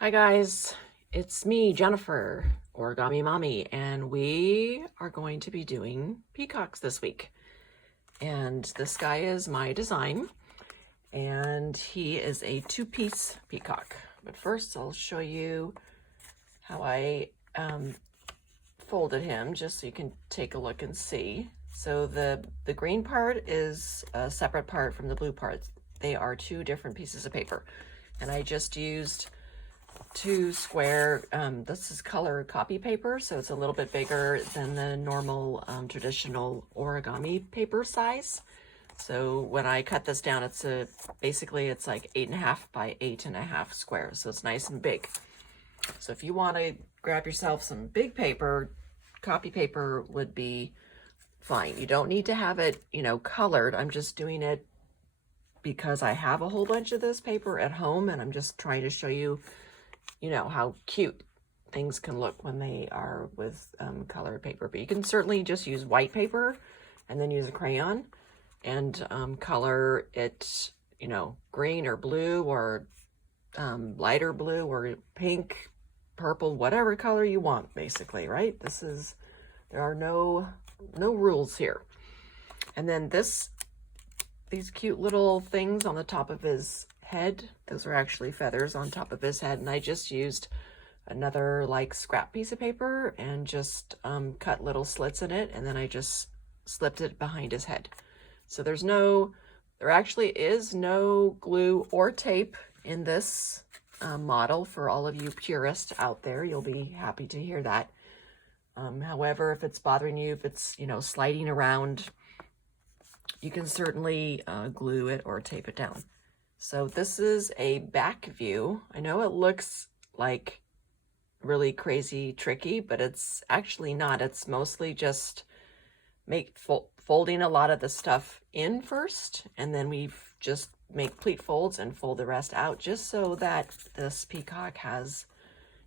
Hi guys, it's me, Jennifer, Origami Mommy, and we are going to be doing peacocks this week. And this guy is my design, and he is a two-piece peacock. But first I'll show you how I folded him, just so you can take a look and see. So the green part is a separate part from the blue part. They are two different pieces of paper. And I just used two square, this is color copy paper, so it's a little bit bigger than the normal traditional origami paper size. So when I cut this down, it's basically it's like 8.5 by 8.5 squares, so it's nice and big. So if you want to grab yourself some big paper, copy paper would be fine. You don't need to have it, colored. I'm just doing it because I have a whole bunch of this paper at home, and I'm just trying to show you how cute things can look when they are with colored paper. But you can certainly just use white paper and then use a crayon and color it, green or blue or lighter blue or pink, purple, whatever color you want, basically, right? There are no rules here. And then these cute little things on the top of his head, those are actually feathers on top of his head, and I just used another like scrap piece of paper and just cut little slits in it, and then I just slipped it behind his head. So there actually is no glue or tape in this model. For all of you purists out there, you'll be happy to hear that. However, if it's bothering you, if it's sliding around, you can certainly glue it or tape it down. So this is a back view. I know it looks like really crazy tricky, but it's actually not. It's mostly just folding a lot of the stuff in first, and then we just make pleat folds and fold the rest out, just so that this peacock has,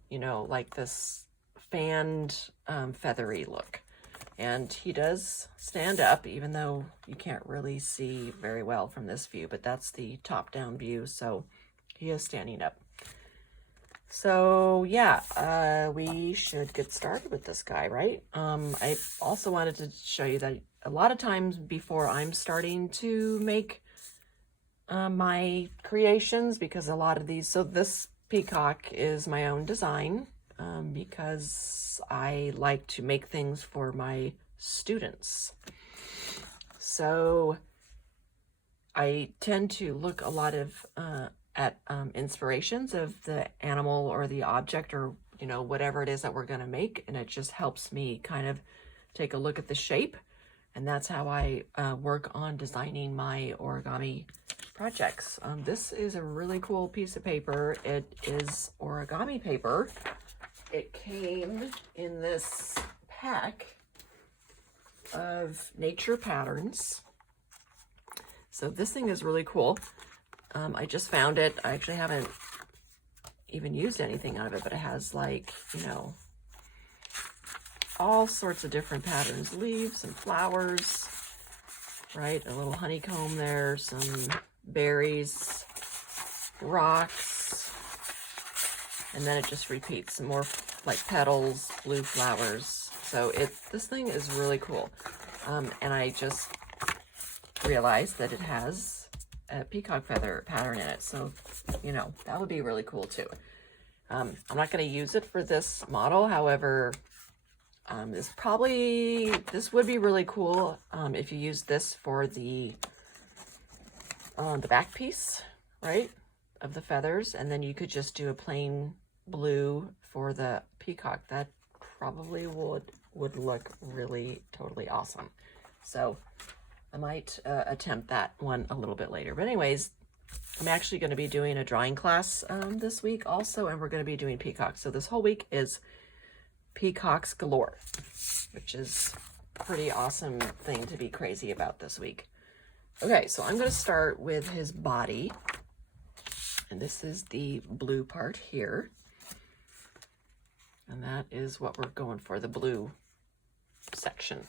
like this fanned feathery look. And he does stand up, even though you can't really see very well from this view, but that's the top-down view, so he is standing up. So yeah, we should get started with this guy, right? I also wanted to show you that a lot of times before I'm starting to make my creations, because a lot of these, so this peacock is my own design, because I like to make things for my students. So I tend to look a lot of at inspirations of the animal or the object, or whatever it is that we're going to make, and it just helps me kind of take a look at the shape, and that's how I work on designing my origami projects. This is a really cool piece of paper. It is origami paper. It came in this pack of nature patterns. So this thing is really cool. I just found it. I actually haven't even used anything out of it, but it has like, all sorts of different patterns, leaves and flowers, right? A little honeycomb there, some berries, rocks, and then it just repeats some more like petals, blue flowers. So this thing is really cool. And I just realized that it has a peacock feather pattern in it. So, that would be really cool too. I'm not going to use it for this model. However, this would be really cool if you use this for the back piece, right, of the feathers, and then you could just do a plain blue for the peacock. That probably would look really totally awesome. So I might attempt that one a little bit later. But anyways, I'm actually going to be doing a drawing class this week also, and we're going to be doing peacocks. So this whole week is peacocks galore, which is a pretty awesome thing to be crazy about this week. Okay, so I'm going to start with his body, and this is the blue part here. And that is what we're going for, the blue section.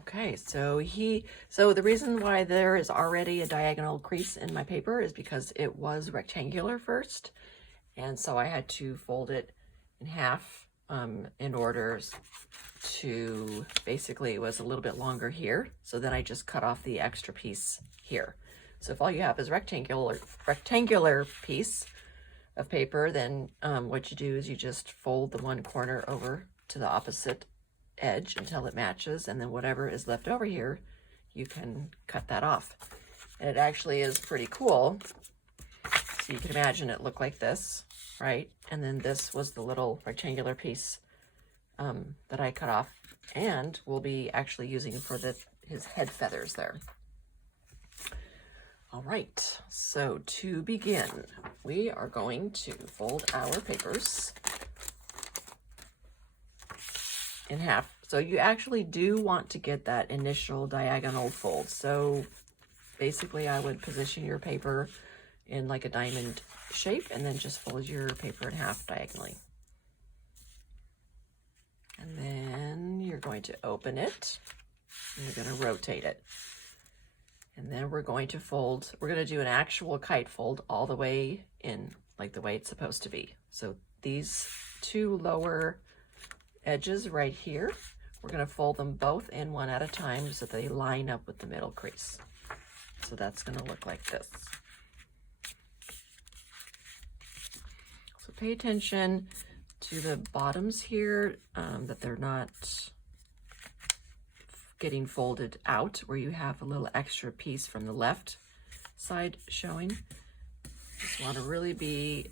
Okay, so the reason why there is already a diagonal crease in my paper is because it was rectangular first, and so I had to fold it in half in order to, basically it was a little bit longer here, so then I just cut off the extra piece here. So if all you have is rectangular piece of paper, then what you do is you just fold the one corner over to the opposite edge until it matches, and then whatever is left over here, you can cut that off. And it actually is pretty cool. So you can imagine it looked like this, right? And then this was the little rectangular piece that I cut off and will be actually using for his head feathers there. All right, so to begin, we are going to fold our papers in half. So you actually do want to get that initial diagonal fold. So basically I would position your paper in like a diamond shape and then just fold your paper in half diagonally. And then you're going to open it and you're going to rotate it. And then we're going to fold, we're going to do an actual kite fold all the way in, like the way it's supposed to be. So these two lower edges right here, we're going to fold them both in one at a time so they line up with the middle crease. So that's going to look like this. So pay attention to the bottoms here, that they're not getting folded out where you have a little extra piece from the left side showing. Just want to really be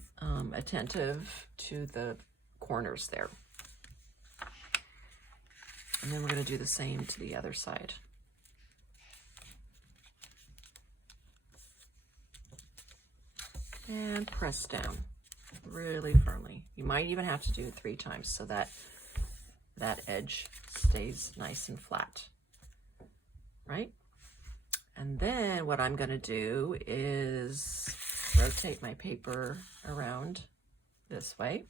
attentive to the corners there. And then we're going to do the same to the other side. And press down really firmly. You might even have to do it 3 times so that that edge stays nice and flat, right? And then what I'm going to do is rotate my paper around this way.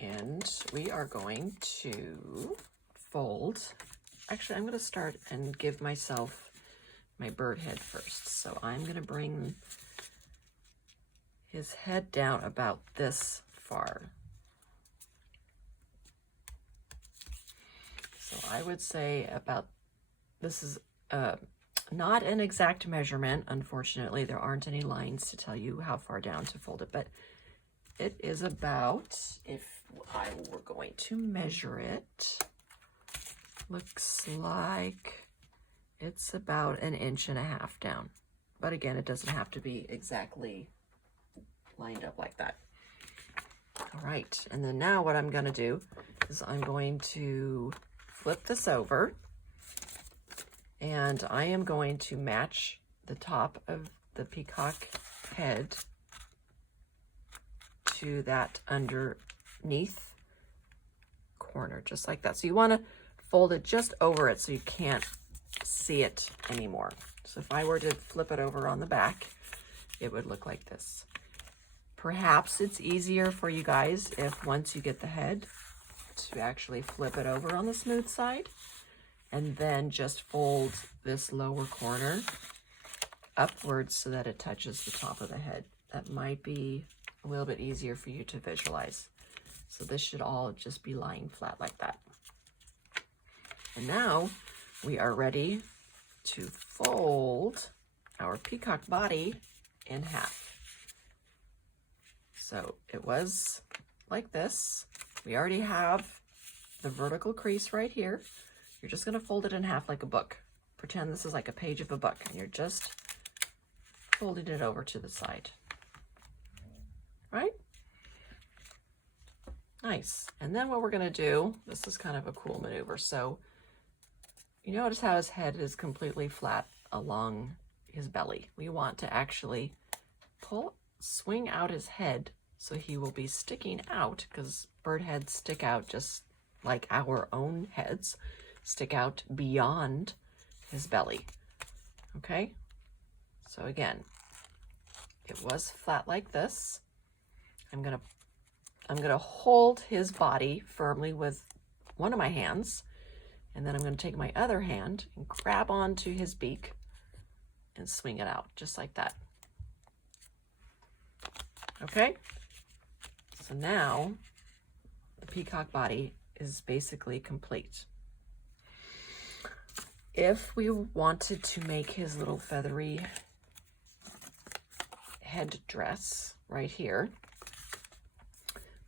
And we are going to fold. Actually, I'm going to start and give myself my bird head first. So I'm going to bring his head down about this far. So I would say about, this is not an exact measurement. Unfortunately, there aren't any lines to tell you how far down to fold it, but it is about, if I were going to measure it, looks like it's about 1.5 inches down. But again, it doesn't have to be exactly lined up like that. All right, and then now what I'm going to do is I'm going to flip this over, and I am going to match the top of the peacock head to that underneath corner, just like that. So you want to fold it just over it so you can't see it anymore. So if I were to flip it over on the back, it would look like this. Perhaps it's easier for you guys if once you get the head to actually flip it over on the smooth side and then just fold this lower corner upwards so that it touches the top of the head. That might be a little bit easier for you to visualize. So this should all just be lying flat like that. And now we are ready to fold our peacock body in half. So it was like this. We already have the vertical crease right here. You're just going to fold it in half like a book. Pretend this is like a page of a book, and you're just folding it over to the side. Right? Nice. And then what we're going to do, this is kind of a cool maneuver. So you notice how his head is completely flat along his belly. We want to actually swing out his head so he will be sticking out, because bird heads stick out just like our own heads, stick out beyond his belly. Okay? So again, it was flat like this. I'm gonna hold his body firmly with one of my hands, And then I'm going to take my other hand and grab onto his beak and swing it out, just like that. Okay? So now the peacock body is basically complete. If we wanted to make his little feathery head dress right here,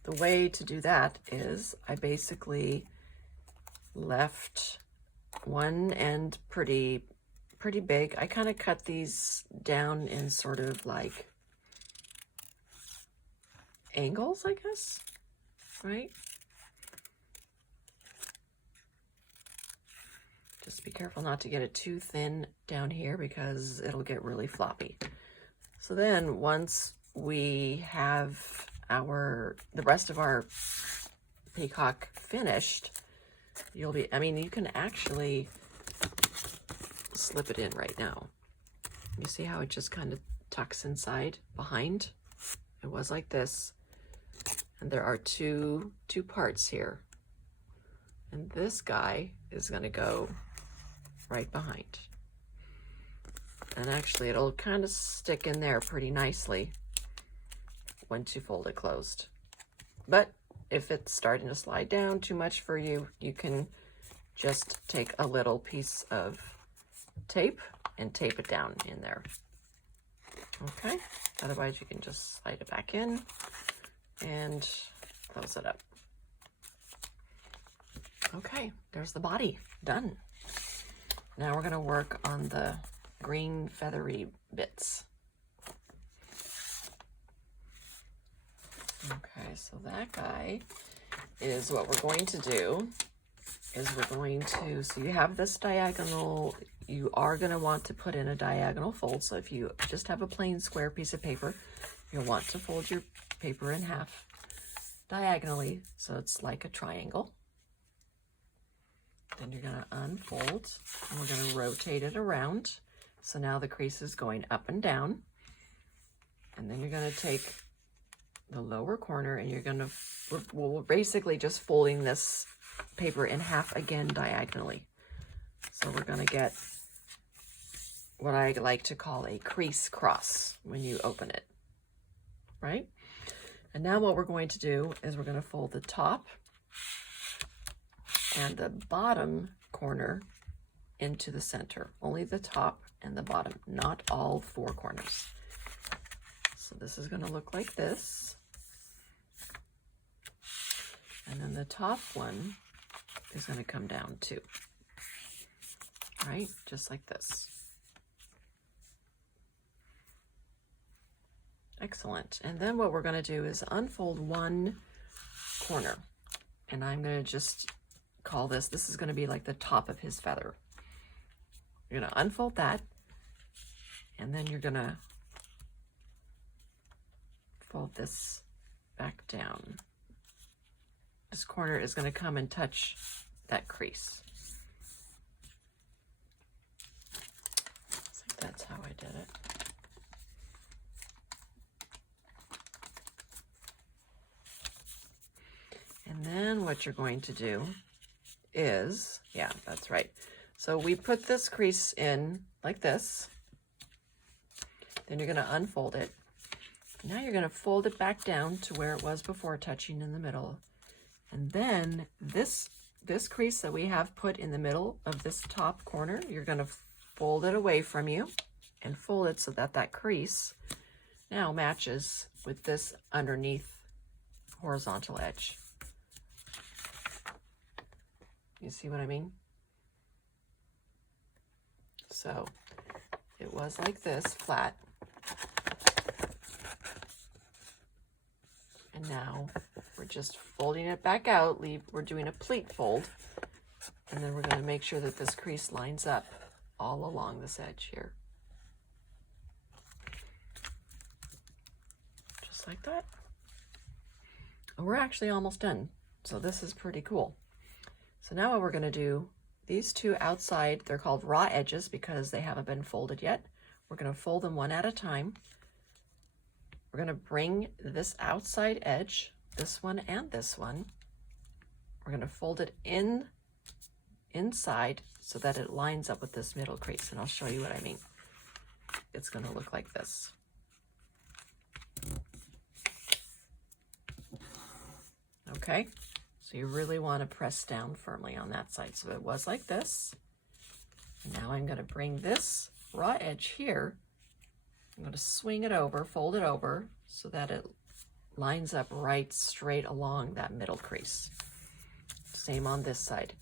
the way to do that is I basically left one end pretty big. I kind of cut these down in sort of like angles, I guess, right? Just be careful not to get it too thin down here because it'll get really floppy. So then once we have the rest of our peacock finished, you can actually slip it in right now. You see how it just kind of tucks inside behind? It was like this. And there are two parts here. And this guy is going to go right behind. And actually it'll kind of stick in there pretty nicely once you fold it closed. But if it's starting to slide down too much for you, you can just take a little piece of tape and tape it down in there. Okay, otherwise you can just slide it back in and close it up. Okay, there's the body done. Now we're going to work on the green feathery bits. Okay, so that guy is what we're going to do is so you have this diagonal, you are going to want to put in a diagonal fold. So if you just have a plain square piece of paper, you'll want to fold your paper in half diagonally so it's like a triangle. Then you're going to unfold and we're going to rotate it around. So now the crease is going up and down. And then you're going to take the lower corner and you're going to, we're basically just folding this paper in half again diagonally. So we're going to get what I like to call a crease cross when you open it, right? And now what we're going to do is we're going to fold the top and the bottom corner into the center. Only the top and the bottom, not all four corners. So this is going to look like this. And then the top one is going to come down too. Right? Just like this. Excellent. And then what we're going to do is unfold one corner. And I'm going to just call this is going to be like the top of his feather. You're going to unfold that. And then you're going to fold this back down. This corner is going to come and touch that crease. I think that's how I did it. And then what you're going to do is, yeah, that's right. So we put this crease in like this. Then you're going to unfold it. Now you're going to fold it back down to where it was before, touching in the middle. And then this crease that we have put in the middle of this top corner, you're going to fold it away from you and fold it so that that crease now matches with this underneath horizontal edge. You see what I mean? So it was like this, flat. And now we're just folding it back out. We're doing a pleat fold. And then we're going to make sure that this crease lines up all along this edge here. Just like that. And we're actually almost done. So this is pretty cool. So now what we're going to do, these two outside, they're called raw edges because they haven't been folded yet. We're going to fold them one at a time. We're going to bring this outside edge, this one and this one. We're going to fold it inside so that it lines up with this middle crease. And I'll show you what I mean. It's going to look like this. Okay, so you really want to press down firmly on that side. So it was like this. And now I'm going to bring this raw edge here. I'm going to swing it over, fold it over so that it lines up right straight along that middle crease. Same on this side.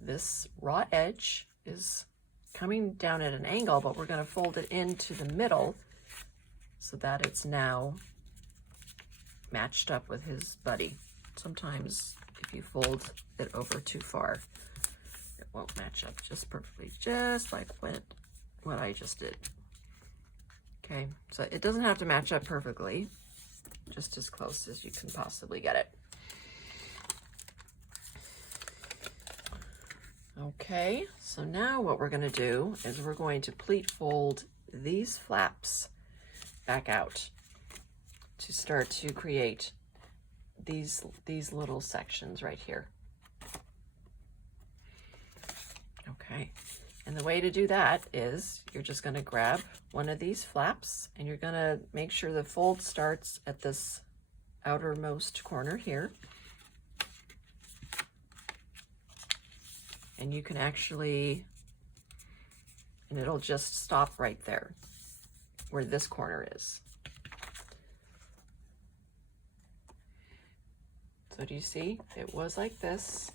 This raw edge is coming down at an angle, but we're going to fold it into the middle so that it's now matched up with his buddy. Sometimes if you fold it over too far, it won't match up just perfectly, just like what I just did. Okay, so it doesn't have to match up perfectly, just as close as you can possibly get it. Okay, so now what we're going to do is we're going to pleat fold these flaps back out to start to create these little sections right here. Okay, and the way to do that is you're just going to grab one of these flaps and you're going to make sure the fold starts at this outermost corner here. And you can actually, and it'll just stop right there where this corner is. So do you see? It was like this,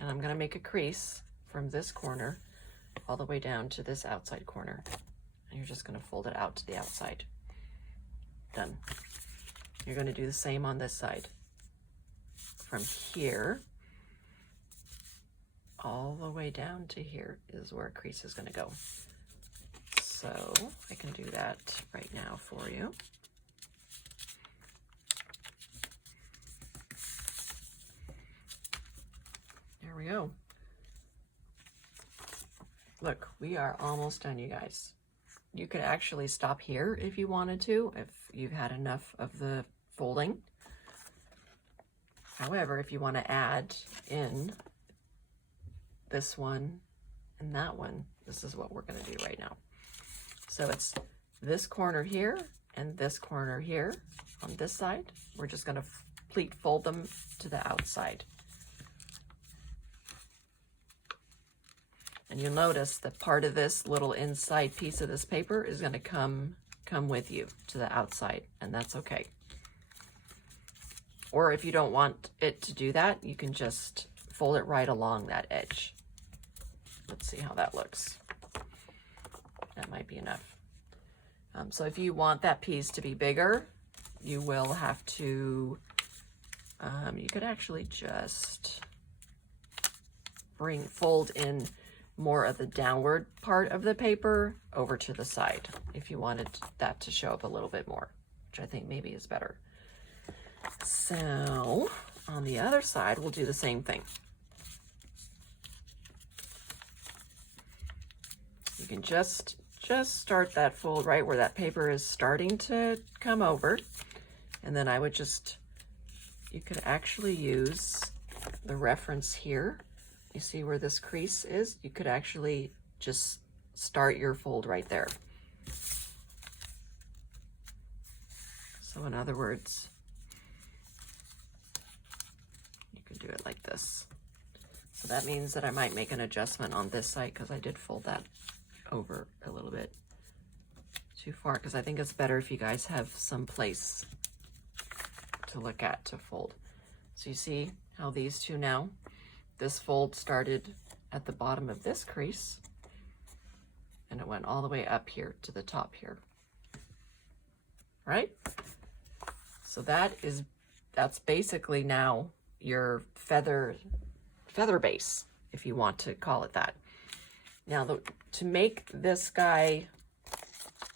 and I'm gonna make a crease from this corner all the way down to this outside corner. And you're just gonna fold it out to the outside. Done. You're gonna do the same on this side. From here, all the way down to here is where a crease is going to go. So I can do that right now for you. There we go. Look, we are almost done, you guys. You could actually stop here if you wanted to, if you've had enough of the folding. However, if you want to add in this one and that one, this is what we're going to do right now. So it's this corner here and this corner here on this side. We're just going to pleat fold them to the outside. And you'll notice that part of this little inside piece of this paper is going to come with you to the outside, and that's okay. Or if you don't want it to do that, you can just fold it right along that edge. Let's see how that looks. That might be enough. So if you want that piece to be bigger, you will have to, you could actually just fold in more of the downward part of the paper over to the side if you wanted that to show up a little bit more, which I think maybe is better. So on the other side, we'll do the same thing. You can just start that fold right where that paper is starting to come over. And then I would just, you could actually use the reference here. You see where this crease is? You could actually just start your fold right there. So in other words, you can do it like this. So that means that I might make an adjustment on this side because I did fold that over a little bit too far, because I think it's better if you guys have some place to look at to fold. So you see how these two now, this fold started at the bottom of this crease and it went all the way up here to the top here, right? So that's basically now your feather base, if you want to call it that. Now, to make this guy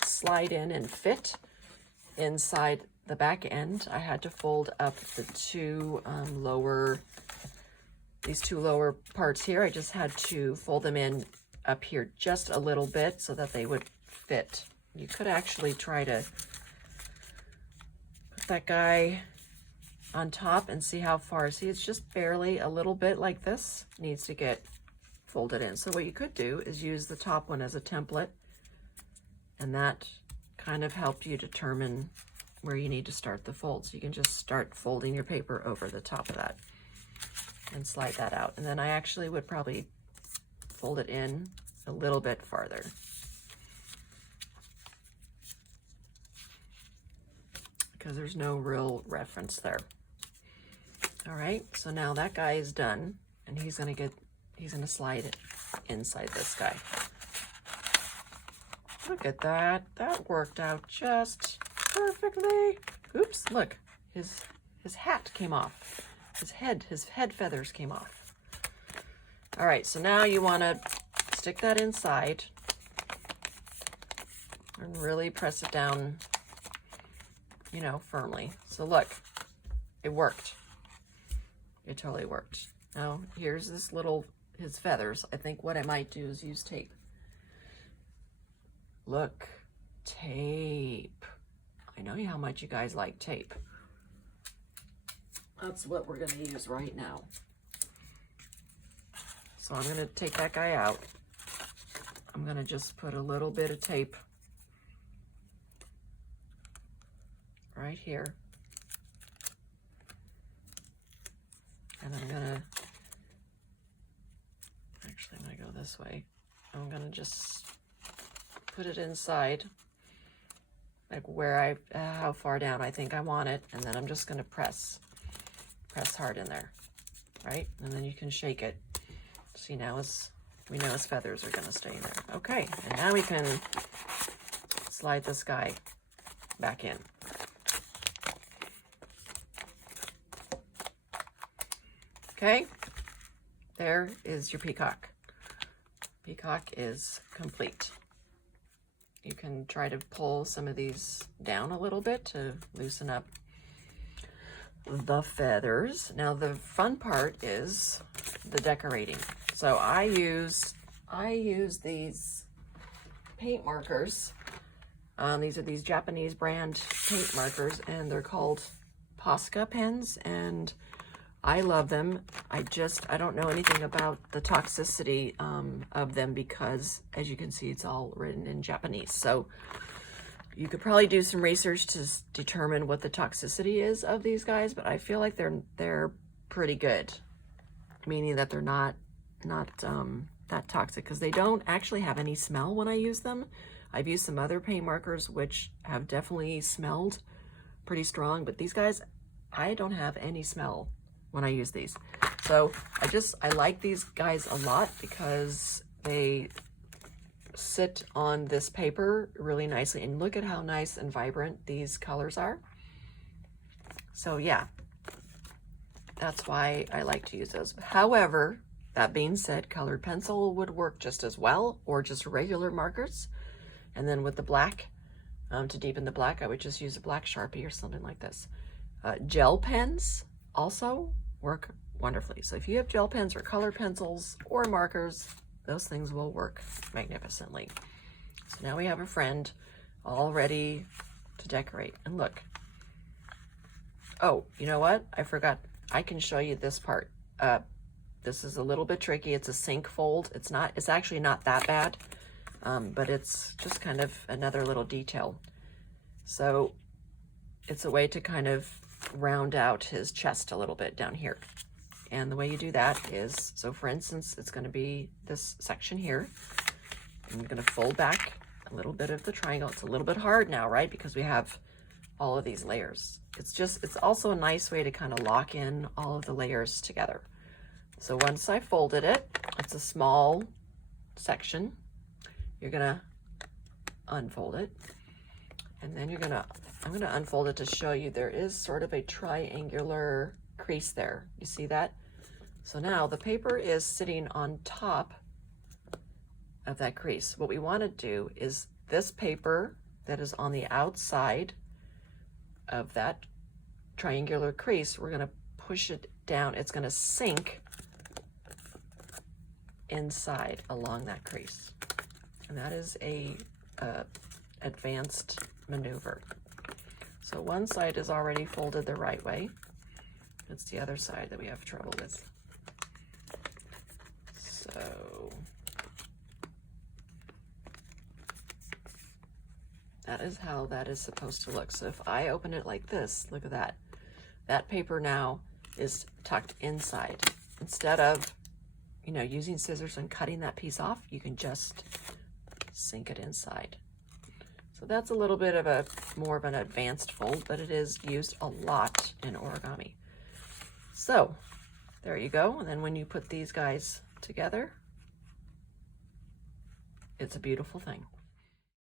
slide in and fit inside the back end, I had to fold up the these two lower parts here. I just had to fold them in up here just a little bit so that they would fit. You could actually try to put that guy on top and see how far. See, it's just barely a little bit like this. Needs to get fold it in. So what you could do is use the top one as a template, and that kind of helped you determine where you need to start the folds. You can just start folding your paper over the top of that and slide that out. And then I actually would probably fold it in a little bit farther. Because there's no real reference there. All right, so now that guy is done, and he's gonna slide it inside this guy. Look at that, that worked out just perfectly. Oops, look, his hat came off. His head feathers came off. All right, so now you wanna stick that inside and really press it down, you know, firmly. So look, it worked. It totally worked. Now here's this little, his feathers. I think what I might do is use tape. Look, tape. I know how much you guys like tape. That's what we're gonna use right now. So I'm gonna take that guy out. I'm gonna just put a little bit of tape right here. And I'm gonna go this way. I'm gonna just put it inside, like where how far down I think I want it, and then I'm just gonna press hard in there, right? And then you can shake it. See, now we know his feathers are gonna stay there. Okay, and now we can slide this guy back in. Okay, there is your peacock. Peacock is complete. You can try to pull some of these down a little bit to loosen up the feathers. Now the fun part is the decorating. So I use these paint markers. These are these Japanese brand paint markers, and they're called Posca pens, and I love them. I don't know anything about the toxicity of them because, as you can see, it's all written in Japanese. So you could probably do some research to determine what the toxicity is of these guys, but I feel like they're pretty good, meaning that they're not that toxic, because they don't actually have any smell when I use them. I've used some other paint markers which have definitely smelled pretty strong, but these guys, I don't have any smell when I use these. So I like these guys a lot because they sit on this paper really nicely, and look at how nice and vibrant these colors are. So yeah, that's why I like to use those. However, that being said, colored pencil would work just as well, or just regular markers. And then with the black, to deepen the black, I would just use a black Sharpie or something like this. Gel pens also work wonderfully. So if you have gel pens or color pencils or markers, those things will work magnificently. So now we have a friend all ready to decorate. And look, oh, you know what? I forgot. I can show you this part. This is a little bit tricky. It's a sink fold. It's actually not that bad, but it's just kind of another little detail. So it's a way to kind of round out his chest a little bit down here. And the way you do that is, so for instance, it's going to be this section here. I'm going to fold back a little bit of the triangle. It's a little bit hard now, right? Because we have all of these layers. It's also a nice way to kind of lock in all of the layers together. So once I folded it, it's a small section. You're going to unfold it. And then I'm going to unfold it to show you there is sort of a triangular crease there. You see that? So now the paper is sitting on top of that crease. What we want to do is this paper that is on the outside of that triangular crease, we're going to push it down. It's going to sink inside along that crease. And that is a advanced maneuver. So one side is already folded the right way. It's the other side that we have trouble with. So that is how that is supposed to look. So if I open it like this, look at that. That paper now is tucked inside. Instead of, you know, using scissors and cutting that piece off, you can just sink it inside. So that's a little bit of a more of an advanced fold, but it is used a lot in origami. So there you go. And then when you put these guys together, it's a beautiful thing.